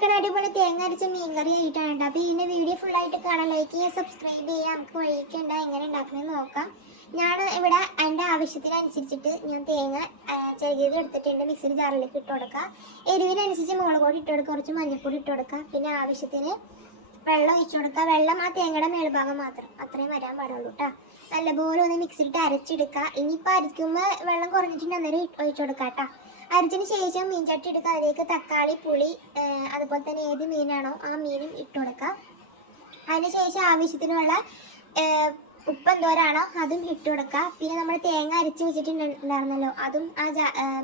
വന്നേക്കണ അടിപൊളി തേങ്ങ അരച്ച മീൻകറി ആയിട്ടാണ് കേട്ടോ. അപ്പോൾ ഇതിൻ്റെ വീഡിയോ ഫുള്ളായിട്ട് കാണാൻ ലൈക്ക് ചെയ്യുക, സബ്സ്ക്രൈബ് ചെയ്യുക. നമുക്ക് വഴിയൊക്കെ ഉണ്ടാകും എങ്ങനെ ഉണ്ടാക്കണമെന്ന് നോക്കാം. ഞാൻ ഇവിടെ എൻ്റെ ആവശ്യത്തിനനുസരിച്ചിട്ട് ഞാൻ തേങ്ങ ചെറിയത് എടുത്തിട്ടുണ്ട്. മിക്സിയുടെ ജാറിലേക്ക് ഇട്ട് കൊടുക്കുക. എരിവിനനുസരിച്ച് മുളക് പൊടി ഇട്ട് കൊടുക്കുക, കുറച്ച് മഞ്ഞൾപ്പൊടി ഇട്ട് കൊടുക്കുക. പിന്നെ ആവശ്യത്തിന് വെള്ളം ഒഴിച്ചു കൊടുക്കുക. വെള്ളം ആ തേങ്ങയുടെ മേൽഭാഗം മാത്രം, അത്രയും വരാൻ പാടുള്ളൂ കേട്ടോ. നല്ലപോലെ ഒന്ന് മിക്സിയിട്ട് അരച്ചെടുക്കുക. ഇനിയിപ്പോൾ അരയ്ക്കുമ്പോൾ വെള്ളം കുറഞ്ഞിട്ടുണ്ട്, അന്നേരം ഒഴിച്ചു കൊടുക്കുക കേട്ടോ. അരച്ചതിന് ശേഷം മീൻ ചട്ടി എടുക്കുക. അതിലേക്ക് തക്കാളി, പുളി, അതുപോലെ തന്നെ ഏത് മീനാണോ ആ മീനും ഇട്ട് കൊടുക്കുക. അതിന് ശേഷം ആവശ്യത്തിനുള്ള ഉപ്പ് എന്തോരാണോ അതും ഇട്ട് കൊടുക്കുക. പിന്നെ നമ്മൾ തേങ്ങ അരച്ച് വെച്ചിട്ടുണ്ടായിരുന്നല്ലോ, അതും ആ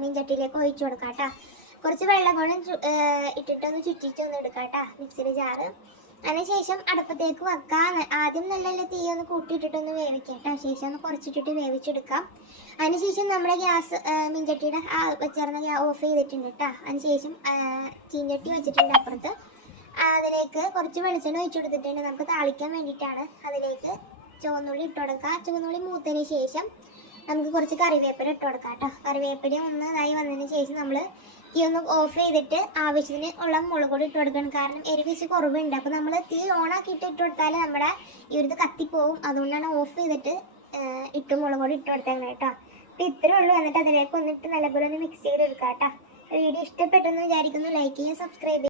മീൻ ചട്ടിയിലേക്ക് ഒഴിച്ചു കൊടുക്കുക കേട്ടോ. കുറച്ച് വെള്ളം കൊണ്ട് ഇട്ടിട്ടൊന്ന് ചുറ്റിച്ചൊന്ന് എടുക്കുക കേട്ടോ മിക്സിയുടെ ജാറ്. അതിനുശേഷം അടുപ്പത്തേക്ക് വെക്കാം. ആദ്യം നല്ല തീ ഒന്ന് കൂട്ടിയിട്ടിട്ടൊന്ന് വേവിക്കാം കേട്ടോ. ശേഷം ഒന്ന് കുറച്ചിട്ടിട്ട് വേവിച്ചെടുക്കാം. അതിനുശേഷം നമ്മുടെ ഗ്യാസ് മീൻചട്ടിയുടെ വെച്ചിരുന്ന ഓഫ് ചെയ്തിട്ടുണ്ട് കേട്ടോ. അതിനുശേഷം ചീഞ്ചട്ടി വെച്ചിട്ടുണ്ട് അപ്പുറത്ത്. അതിലേക്ക് കുറച്ച് വെളിച്ചെണ്ണ ഒഴിച്ചു കൊടുത്തിട്ടുണ്ട്, നമുക്ക് താളിക്കാൻ വേണ്ടിയിട്ടാണ്. അതിലേക്ക് ചുവന്നുള്ളി ഇട്ട് കൊടുക്കുക. ചുവന്നുള്ളി മൂത്തതിന് ശേഷം നമുക്ക് കുറച്ച് കറിവേപ്പില ഇട്ട് കൊടുക്കാം കേട്ടോ. കറിവേപ്പില ഒന്ന് ഇതായി വന്നതിന് ശേഷം നമ്മൾ തീ ഒന്ന് ഓഫ് ചെയ്തിട്ട് ആവശ്യത്തിന് ഉള്ള മുളക് പൊടി ഇട്ട് കൊടുക്കണം. കാരണം എരിവിച്ച് കുറവുണ്ട്. അപ്പോൾ നമ്മൾ തീ ഓണാക്കിയിട്ട് ഇട്ട് കൊടുത്താൽ നമ്മുടെ ഈ ഒരു കത്തിപ്പോവും. അതുകൊണ്ടാണ് ഓഫ് ചെയ്തിട്ട് മുളക് പൊടി ഇട്ട് കൊടുത്തേക്കണം കേട്ടോ. അപ്പോൾ ഇത്രയേ ഉള്ളൂ. എന്നിട്ട് അതിലേക്ക് വന്നിട്ട് നല്ലപോലെ ഒന്ന് മിക്സ് ചെയ്തെടുക്കാം കേട്ടോ. വീഡിയോ ഇഷ്ടപ്പെട്ടെന്ന് വിചാരിക്കുന്നു. ലൈക്ക് ചെയ്യുക, സബ്സ്ക്രൈബ് ചെയ്യുക.